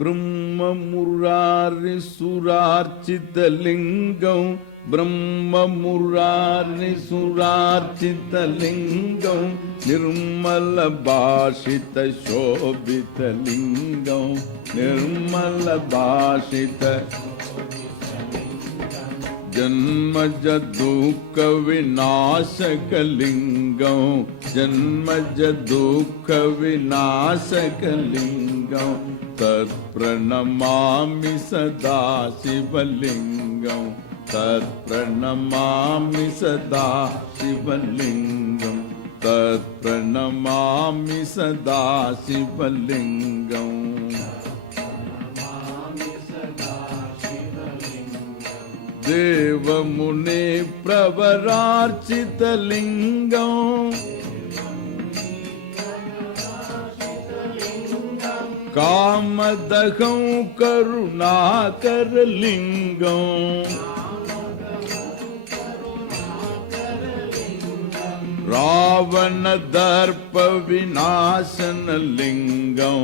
ब्रह्ममुरारिसुरार्चितलिङ्गं ब्रह्ममुरारिसुरार्चितलिङ्गं निर्मलभाषितशोभितलिङ्गं निर्मलभाषित जन्मज दुःखविनाशकलिङ्गं जन्मज दुःखविनाशकलिङ्गं तत्प्रणमामि सदा शिवलिङ्गं तत्प्रणमामि सदा शिवलिङ्गं तत्प्रणमामि सदा शिवलिङ्गम् देवमुने प्रवरार्चितलिङ्गं कामदहं करुणाकरलिङ्गं रावणदर्पविनाशनलिङ्गं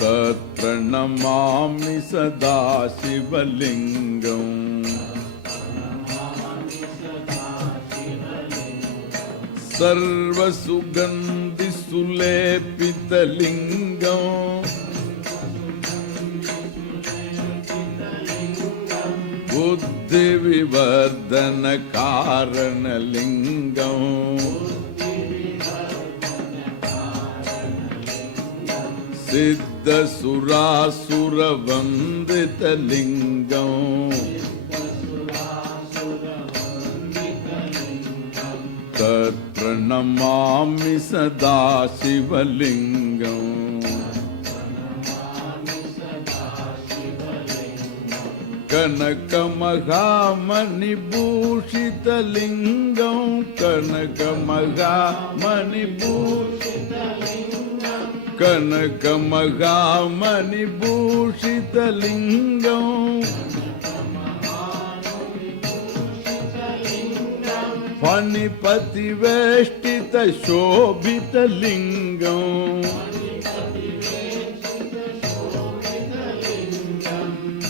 तत्प्रणमामि सदा शिवलिङ्गम् सर्वसुगन्धिसुलेपितलिङ्गं बुद्धिविवर्धनकारणलिङ्गं सिद्धसुरासुरवन्दितलिङ्गं तत्प्रणमामि सदा शिवलिङ्गम् कनकमहामणिभूषितलिङ्गं कनकमहामणिभूषितलिङ्गं फणिपतिवेष्टितशोभितलिङ्गं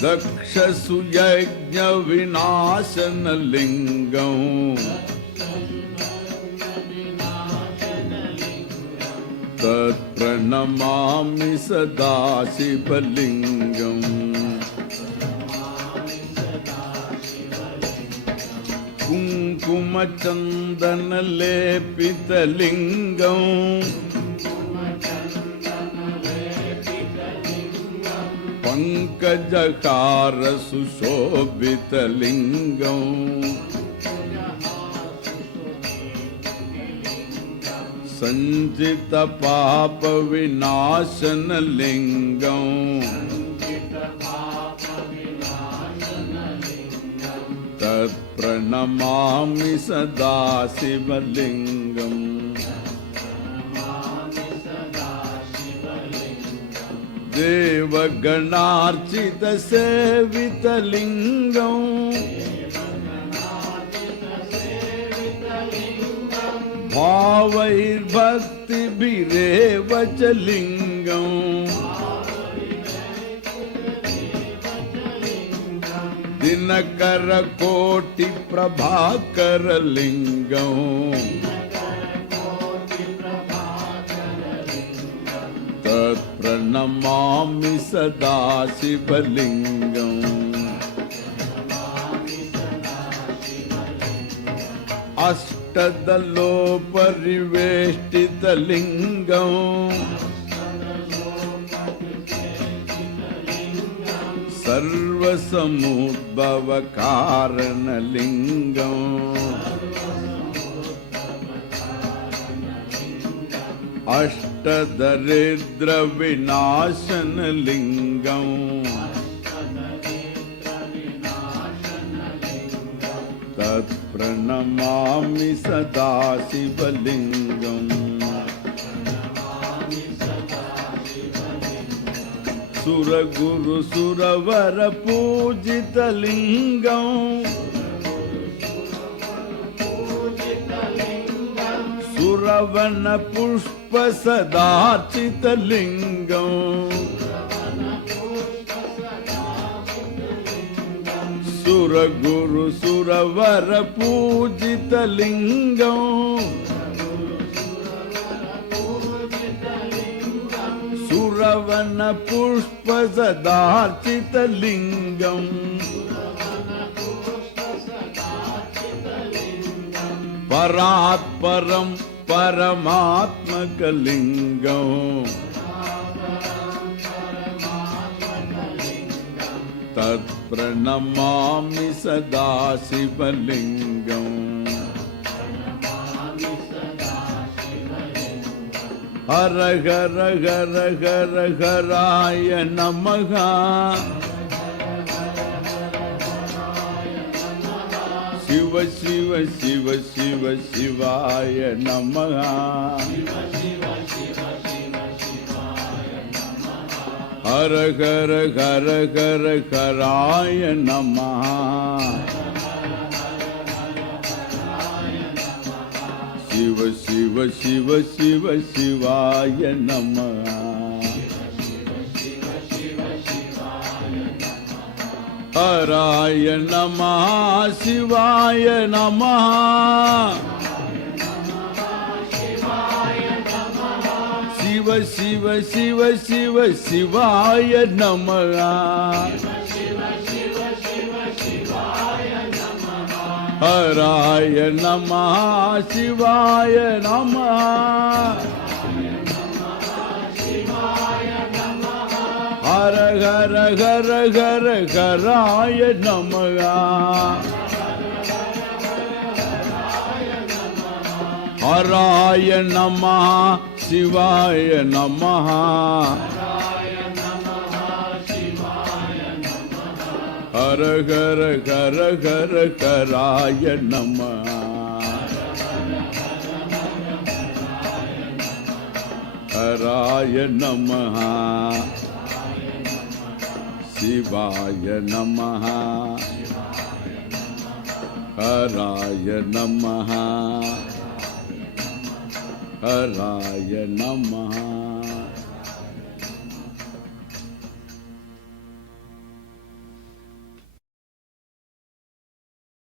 दक्षसुयज्ञविनाशनलिङ्गं तत्प्रणमामि सदा शिवलिङ्गम् कुङ्कुमचन्दनलेपितलिङ्गं पङ्कजकारसुशोभितलिङ्गं सञ्चितपापविनाशनलिङ्गं तत्प्रणमामि सदा शिवलिङ्गम् देवगणार्चितसेवितलिङ्गं भावैर्भक्तिभिरेव च लिङ्गं दिनकरकोटिप्रभाकरलिङ्गं तत्प्रणमामि सदा शिवलिङ्गम् अष्टदलोपरिवेष्टितलिङ्गं सर्वसमुद्भवकारणलिङ्गं अष्टदरिद्रविनाशनलिङ्गं तत्प्रणमामि सदा शिवलिङ्गम् सुरगुरुसुरवरपूजितलिङ्गं सुर सुरवन पुष्प सदार्चितलिङ्गम् सुरगुरु सुरवर पूजितलिङ्गम् सुरवन पुष्प सदार्चितलिङ्गम् परात्परं परमात्मकलिङ्गम् तत्प्रणमामि सदा शिवलिङ्गम् हर हर हर हर हराय नमः शिव शिव शिव शिव शिवाय नमः हर हर हर हर हराय नमः शिव शिव शिव शिव शिवाय नमः हराय नमः शिवाय नमः शिव शिव शिव शिव शिवाय नमः हराय नमः शिवाय नमः हर हर हर हर हराय नमः हराय नमः शिवाय नमः हर हर हर हर हराय नमः हराय नमः शिवाय नमः हराय नमः हराय नमः।